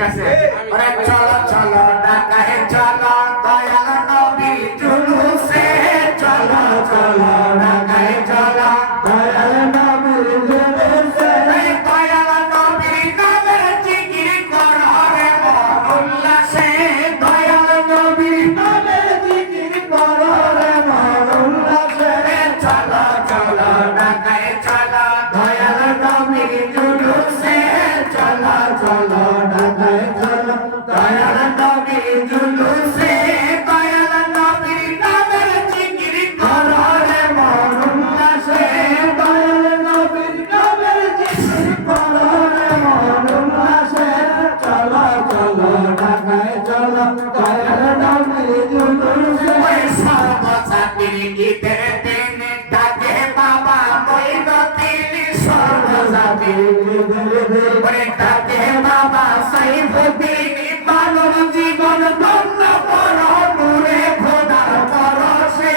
আছে আরে চলো চলো ঢাকায় চলো দয়াল নবীর জুলুসে চলো চলো ঢাকায় চলো দয়াল নবীর জুলুসে দয়াল নবীর নামের জিকির করো রে মন উল্লাসে দয়াল নবীর নামের জিকির করো রে মন উল্লাসে চলো চলো ঢাকায় চলো দয়াল নবীর জুলুসে চলো চলো ঢাকায় চলো দয়াল নবীর জুলুসে দয়াল নবীর নামের জিকির করো রে মন উল্লাসে দয়াল নবীর নামের জিকির করো রে মন উল্লাসে চলো চলো ঢাকায় চলো দয়াল নবীর জুলুসে সর্বজাতির গীতের দিন ডাকে বাবা মঈনুদ্দিন সর্বজাতির গীতের দিন ডাকে বাবা সাইফুদ্দিন মানব জীবন ধন্য করো নূরে খোদার পরশে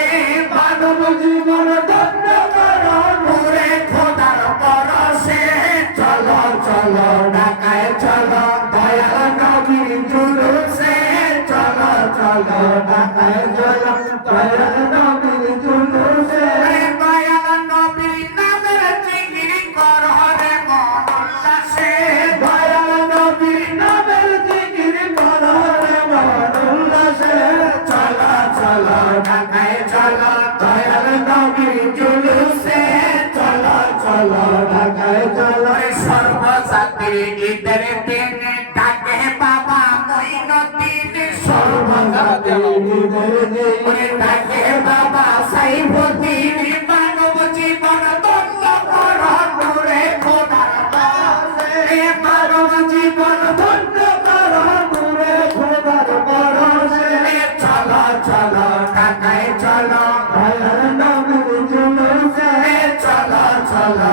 মানব জীবন ধন্য করো নূরে খোদার পরশে চলো চলো ঢাকায় চলো দয়াল নবীর জুলুসে চলো চলো ঢাকায় চলো দয়াল নবীর জুলুসে দয়াল নবীর নামের জিকির করো রে মন উল্লাসে দয়াল নবীর নামের জিকির করো রে মন উল্লাসে চলো চলো ঢাকায় চলো দয়াল নবীর জুলুসে চলো চলো ঢাকায় চলো সর্বজাতির গীতের দিন ডাকে বাবা মঈনুদ্দিন সর্বজাতির গীতের দিন ডাকে বাবা সাইফুদ্দিন মানব জীবন ধন্য করো নূরে খোদার পরশে মানব জীবন ধন্য করো নূরে খোদার পরশে চলো চলো ঢাকায় চলো দয়াল নবীর জুলুসে চলো চলো